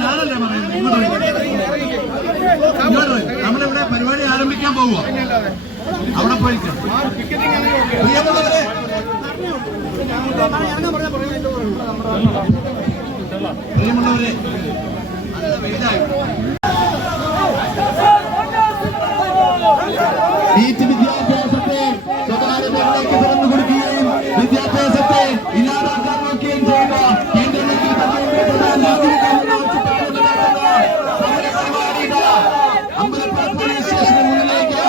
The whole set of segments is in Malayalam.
ഞാനല്ലേ പറയുന്നത്. നമ്മളിവിടെ പരിപാടി ആരംഭിക്കാൻ പോവുക. അവിടെ പോയിരിക്കാം. പ്രിയമുള്ളവരെ, പ്രിയമുള്ളവരെ, നീറ്റ് വിദ്യാഭ്യാസത്തെ സ്വകാര്യ മേഖലയ്ക്ക് തുറന്നു കൊടുക്കുകയും വിദ്യാഭ്യാസത്തെ ഇല്ലാതാക്കാൻ നോക്കുകയും ചെയ്യുന്ന കേന്ദ്രമന്ത്രി അമ്പലപ്പുഴ പോലീസ് സ്റ്റേഷന് മുന്നിലേക്ക്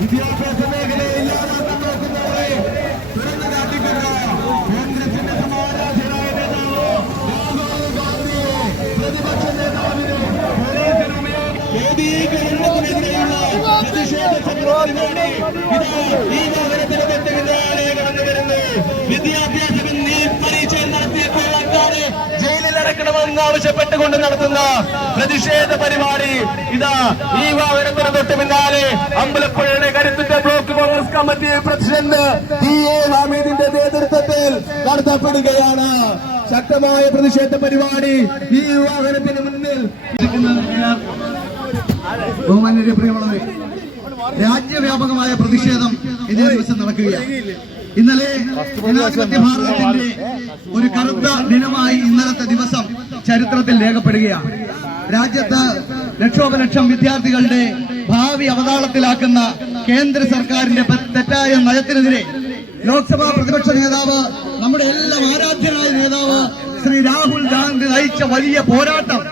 വിദ്യാഭ്യാസ മേഖലയെ ഇല്ലാതാക്കാൻ നോക്കുന്നവരെ തുറന്നു കാട്ടിക്കൊണ്ട് കോൺഗ്രസിന്റെ സമാരാധനായ നേതാവ് രാഹുൽ ഗാന്ധിയെ പ്രതിപക്ഷ നേതാവിനെ ഏകീകരണത്തിനെതിരെയുള്ള പ്രതിഷേധ സമരത്തിന് ഈ വാഹനത്തിന് പിന്നാലെ കടന്നു വരുന്നു. വിദ്യാഭ്യാസം നീറ്റ് പരീക്ഷ നടത്തിയപ്പോൾ ആൾക്കാരെ ജയിലിൽ അടക്കണമെന്ന് ആവശ്യപ്പെട്ടുകൊണ്ട് നടത്തുന്ന പ്രതിഷേധ പരിപാടി ഇതാ ഈ വാഹനത്തിന് തൊട്ട് പിന്നാലെ അമ്പലപ്പുഴയുടെ കരുത്തുറ്റ block Congress committee president TA. ഹമീദിന്റെ നേതൃത്വത്തിൽ നടത്തപ്പെടുകയാണ്. ശക്തമായ പ്രതിഷേധ പരിപാടി ഈ വാഹനത്തിന് മുന്നിൽ. ബഹുമാന്യരെ, പ്രിയമുള്ളവരെ, രാജ്യവ്യാപകമായ പ്രതിഷേധം ഇതേ ദിവസം നടക്കുകയാണ്. ഇന്നലെ ജനാധിപത്യ ഭാരതത്തിന്റെ ഒരു കറുത്ത ദിനമായി ഇന്നലത്തെ ദിവസം ചരിത്രത്തിൽ രേഖപ്പെടുകയാണ്. രാജ്യത്ത് ലക്ഷോപലക്ഷം വിദ്യാർത്ഥികളുടെ ഭാവി അവതാളത്തിലാക്കുന്ന കേന്ദ്ര സർക്കാരിന്റെ തെറ്റായ നയത്തിനെതിരെ ലോക്സഭാ പ്രതിപക്ഷ നേതാവ്, നമ്മുടെ എല്ലാം ആരാധ്യനായ നേതാവ് ശ്രീ രാഹുൽ ഗാന്ധി നയിച്ച വലിയ പോരാട്ടം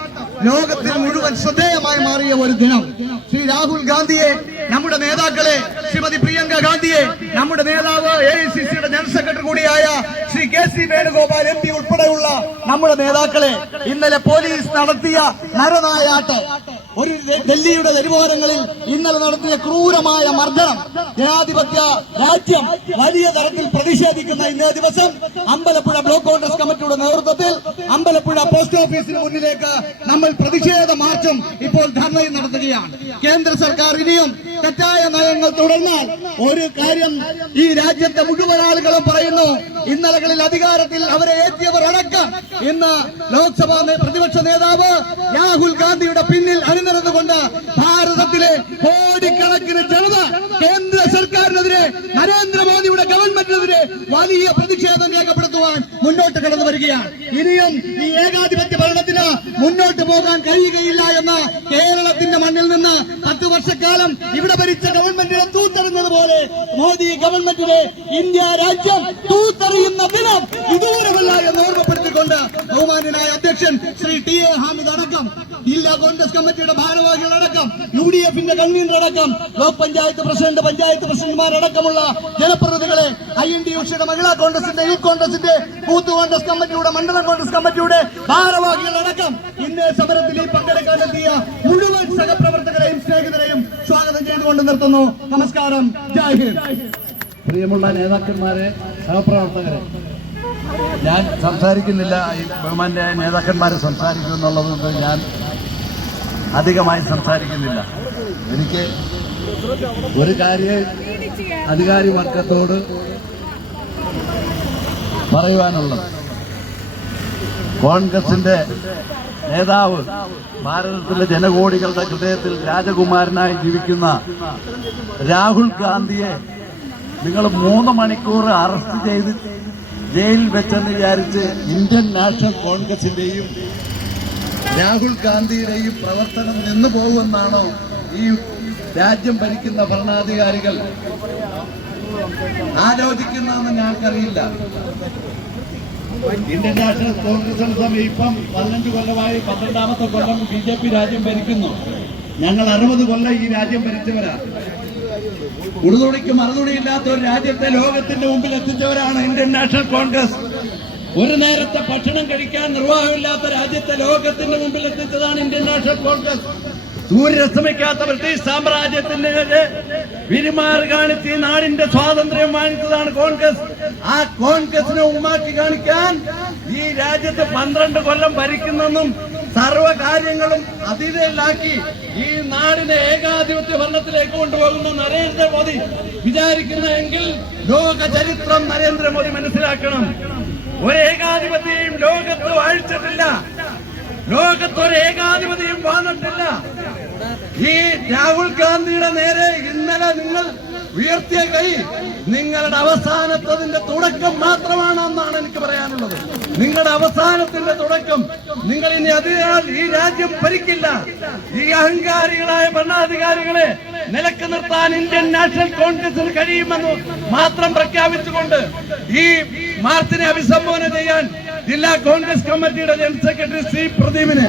ലോകത്തിന് മുഴുവൻ ശ്രദ്ധേയമായി മാറിയ ഒരു ദിനം. ശ്രീ രാഹുൽ ഗാന്ധിയെ, നമ്മുടെ നേതാക്കളെ, ശ്രീമതി പ്രിയങ്ക ഗാന്ധിയെ, നമ്മുടെ നേതാവ് AICCയുടെ ജനറൽ സെക്രട്ടറി കൂടിയായ ശ്രീ KC വേണുഗോപാൽ MP ഉൾപ്പെടെയുള്ള നമ്മുടെ നേതാക്കളെ ഇന്നലെ പോലീസ് നടത്തിയ നരനായാട്ട്, ഒരു ഡൽഹിയുടെ തെരുവോരങ്ങളിൽ ഇന്നലെ നടത്തിയ ക്രൂരമായ മർദ്ദനം, ജനാധിപത്യ രാജ്യം വലിയ തരത്തിൽ പ്രതിഷേധിക്കുന്ന ഇന്നേ ദിവസം അമ്പലപ്പുഴ ബ്ലോക്ക് കോൺഗ്രസ് കമ്മിറ്റിയുടെ നേതൃത്വത്തിൽ അമ്പലപ്പുഴ പോസ്റ്റ് ഓഫീസിന് മുന്നിലേക്ക് നമ്മൾ പ്രതിഷേധ മാർച്ചും ഇപ്പോൾ ധർണയും നടത്തുകയാണ്. കേന്ദ്ര സർക്കാർ ഇനിയും തെറ്റായ നയങ്ങൾ തുടർന്നാൽ ഒരു കാര്യം ഈ രാജ്യത്തെ മുഴുവൻ ആളുകളും പറയുന്നു, ഇന്നലകളിൽ അധികാരത്തിൽ അവരെ ഏറ്റിയവർ അടക്കം ഇന്ന് ലോക്സഭാ പ്രതിപക്ഷ നേതാവ് രാഹുൽ ഗാന്ധിയുടെ പിന്നിൽ അണിനിരന്നുകൊണ്ട് ഭാരതത്തിലെ കോടിക്കണക്കിന് ജനത കേന്ദ്ര സർക്കാരിനെതിരെ, നരേന്ദ്രമോദിയുടെ ഗവൺമെന്റിനെതിരെ വലിയ പ്രതിഷേധം രേഖപ്പെടുത്തുവാൻ മുന്നോട്ട് കടന്നു വരികയാണ്. ഇനിയും ഈ ഏകാധിപത്യ ഭരണത്തിന് മുന്നോട്ട് പോകാൻ കഴിയുകയില്ല എന്ന് കേരളത്തിന്റെ മണ്ണിൽ നിന്ന് 10 വർഷക്കാലം ഇവിടെ ഭരിച്ച ഗവൺമെന്റിനെ തൂത്തെറിഞ്ഞതുപോലെ മോദി ഗവൺമെന്റിനെ ഇന്ത്യ രാജ്യം തൂത്തെറിയുന്ന ദിനം വിദൂരമല്ല എന്ന് ഓർമ്മപ്പെടുത്തിക്കൊണ്ട് ബഹുമാന്യനായ അധ്യക്ഷൻ ശ്രീ ടി.എ. ഹാമിദ് അടക്കം, ജില്ലാ കോൺഗ്രസ് കമ്മിറ്റിയുടെ ഭാരവാഹികളടക്കം, UDFന്റെ കൺവീനർ അടക്കം, ബ്ലോക്ക് പഞ്ചായത്ത് പ്രസിഡന്റ്, പഞ്ചായത്ത് പ്രസിഡന്റുമാരടക്കമുള്ള ജനപ്രതിനിധികളെ, INTUCയുടെ മഹിളാ കോൺഗ്രസിന്റെ, യൂത്ത് കോൺഗ്രസിന്റെ, ബൂത്ത് കോൺഗ്രസ് കമ്മിറ്റിയുടെ, മണ്ഡലം കോൺഗ്രസ് കമ്മിറ്റിയുടെ ഭാരവാഹികളടക്കം ഇന്ന് സമരത്തിൽ പങ്കെടുക്കാനെത്തിയ മുഴുവൻ സഹപ്രവർത്തകരെയും സ്നേഹിതരെയും സ്വാഗതം ചെയ്തുകൊണ്ട് നിർത്തുന്നു. നമസ്കാരം. ജയ് ഹിന്ദ്. പ്രിയമുള്ള നേതാക്കന്മാരെ, സഹപ്രവർത്തകരെ, ഞാൻ സംസാരിക്കുന്നില്ല. ഈ ബഹുമാന്യ നേതാക്കന്മാരെ സംസാരിക്കുമെന്നുള്ളത് കൊണ്ട് ഞാൻ അധികമായി സംസാരിക്കുന്നില്ല. എനിക്ക് ഒരു കാര്യം അധികാരി വർഗത്തോട് പറയുവാനുള്ളത്, കോൺഗ്രസിന്റെ നേതാവ്, ഭാരതത്തിലെ ജനകോടികളുടെ ഹൃദയത്തിൽ രാജകുമാരനായി ജീവിക്കുന്ന രാഹുൽ ഗാന്ധിയെ നിങ്ങൾ 3 മണിക്കൂർ അറസ്റ്റ് ചെയ്ത് ജയിലിൽ വെച്ചെന്ന് വിചാരിച്ച് ഇന്ത്യൻ നാഷണൽ കോൺഗ്രസിന്റെയും രാഹുൽ ഗാന്ധിയുടെയും പ്രവർത്തനം നിന്നു പോകുമെന്നാണോ ഈ രാജ്യം ഭരിക്കുന്ന ഭരണാധികാരികൾ ആലോചിക്കുന്നതെന്ന് ഞങ്ങൾക്കറിയില്ല. ഇന്ത്യൻ നാഷണൽ കോൺഗ്രസിന് സമയം ഇപ്പം 15 കൊല്ലമായി, 12ാമത്തെ കൊല്ലം BJP രാജ്യം ഭരിക്കുന്നു. ഞങ്ങൾ 60 കൊല്ലം ഈ രാജ്യം ഭരിച്ചവരാ. ഉടുതുണിക്ക് മറുതുണിയില്ലാത്ത ഒരു രാജ്യത്തെ ലോകത്തിന്റെ മുമ്പിൽ എത്തിച്ചവരാണ് ഇന്ത്യൻ നാഷണൽ കോൺഗ്രസ്. ഒരു നേരത്തെ ഭക്ഷണം കഴിക്കാൻ നിർവാഹമില്ലാത്ത രാജ്യത്തെ ലോകത്തിന്റെ മുമ്പിൽ എത്തിച്ചതാണ് ഇന്ത്യൻ നാഷണൽ കോൺഗ്രസ്. സൂര്യരശ്മിക്കാത്ത ബ്രിട്ടീഷ് സാമ്രാജ്യത്തിനെതിരെ വിരിമാറ് കാണിച്ച് ഈ നാടിന്റെ സ്വാതന്ത്ര്യം വാങ്ങിച്ചതാണ് കോൺഗ്രസ്. ആ കോൺഗ്രസിനെ ഉമ്മാക്കി കാണിക്കാൻ ഈ രാജ്യത്ത് 12 കൊല്ലം ഭരിക്കുന്നെന്നും സർവ്വ കാര്യങ്ങളും അതിഥിയിലാക്കി ഈ നാടിനെ ഏകാധിപത്യ ഭരണത്തിലേക്ക് കൊണ്ടുപോകുന്ന നരേന്ദ്രമോദി വിചാരിക്കുന്നതെങ്കിൽ ലോക ചരിത്രം നരേന്ദ്രമോദി മനസ്സിലാക്കണം. ഒരു ഏകാധിപതിയെയും ലോകത്ത് വാഴിച്ചിട്ടില്ല. ലോകത്ത് ഒരു ഏകാധിപതിയും വന്നിട്ടില്ല. ഈ രാഹുൽ ഗാന്ധിയുടെ നേരെ ഇന്നലെ നിങ്ങൾ ഉയർത്തിയ കൈ നിങ്ങളുടെ അവസാനത്തതിന്റെ തുടക്കം മാത്രമാണെന്നാണ് എനിക്ക് പറയാനുള്ളത്. നിങ്ങളുടെ അവസാനത്തിന്റെ തുടക്കം. നിങ്ങൾ ഇനി അതിനാൽ ഈ രാജ്യം ഭരിക്കില്ല. ഈ അഹങ്കാരികളായ ഭരണാധികാരികളെ നിലക്ക് നിർത്താൻ ഇന്ത്യൻ നാഷണൽ കോൺഗ്രസിന് കഴിയുമെന്ന് മാത്രം പ്രഖ്യാപിച്ചുകൊണ്ട് ഈ മാർച്ചിനെ അഭിസംബോധന ചെയ്യാൻ ജില്ലാ കോൺഗ്രസ് കമ്മിറ്റിയുടെ ജനറൽ സെക്രട്ടറി ശ്രീ പ്രദീപിനെ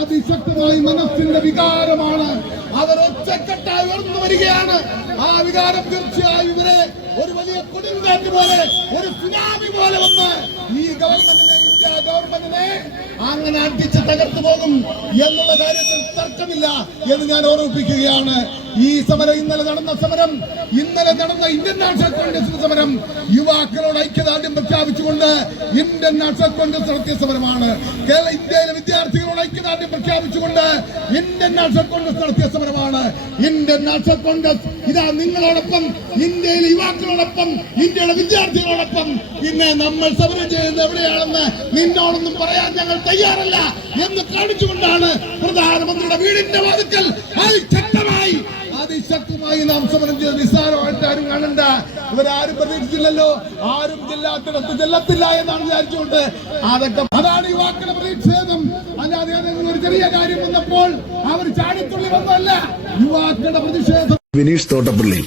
അതിശക്തമായി മനസ്സിന്റെ വികാരമാണ്. അവർ ഒറ്റക്കെട്ടായി ഉയർന്നു വരികയാണ്. ആ വികാരം തീർച്ചയായും ഇവരെ ഒരു വലിയ കൊടുങ്കാറ്റ് പോലെ, ഒരു സുനാമി പോലെ വന്ന് ഈ ഗവൺമെന്റിനെ, ഇന്ത്യ ഗവൺമെന്റിനെ അങ്ങനെ അടിച്ച് തകർത്തു പോകും എന്നുള്ള കാര്യത്തിൽ തർക്കമില്ല എന്ന് ഞാൻ ഓർമ്മിപ്പിക്കുകയാണ്. ഈ സമരം, ഇന്നലെ നടന്ന സമരം, ഇന്നലെ നടന്ന ഇന്ത്യൻ നാഷണൽ കോൺഗ്രസിന്റെ സമരം യുവാക്കളോട് ഐക്യദാർഢ്യം പ്രഖ്യാപിച്ചുകൊണ്ട് ഇന്ത്യൻ നാഷണൽ കോൺഗ്രസ് നടത്തിയ സമരമാണ്. ഇന്ത്യയിലെ വിദ്യാർത്ഥികളോട് ഐക്യദാർഢ്യം പ്രഖ്യാപിച്ചുകൊണ്ട് ഇന്ത്യൻ നാഷണൽ കോൺഗ്രസ് നടത്തിയ സമരമാണ്. ഇന്ത്യൻ നാഷണൽ കോൺഗ്രസ് ഇതാ നിങ്ങളോടൊപ്പം, ഇന്ത്യയിലെ യുവാക്കളോടൊപ്പം, ഇന്ത്യയുടെ വിദ്യാർത്ഥികളോടൊപ്പം. പിന്നെ നമ്മൾ സമരം ചെയ്യുന്നത് എവിടെയാണെന്ന് നിന്നോടൊന്നും പറയാൻ ഞങ്ങൾ തയ്യാറല്ല എന്ന് കാണിച്ചുകൊണ്ടാണ് പ്രധാനമന്ത്രിയുടെ വീടിന്റെ വാതിക്കൽ അതിശക്തമായി നാം സമരം ചെയ്ത് നിസ്സാരമായിട്ട് ആരും കാണണ്ട. ഇവരാരും പ്രതീക്ഷിച്ചില്ലല്ലോ, ആരും ചെല്ലാത്തിടത്ത് ചെല്ലത്തില്ല എന്നാണ് വിചാരിച്ചുകൊണ്ട് അതാണ് യുവാക്കളുടെ പ്രതിഷേധം. അല്ലാതെ ഒരു ചെറിയ കാര്യം വന്നപ്പോൾ അവർ ചാടിത്തുള്ളി വന്നതല്ല. യുവാക്കളുടെ പ്രതിഷേധം. വിനീഷ് തോട്ടപ്പള്ളി.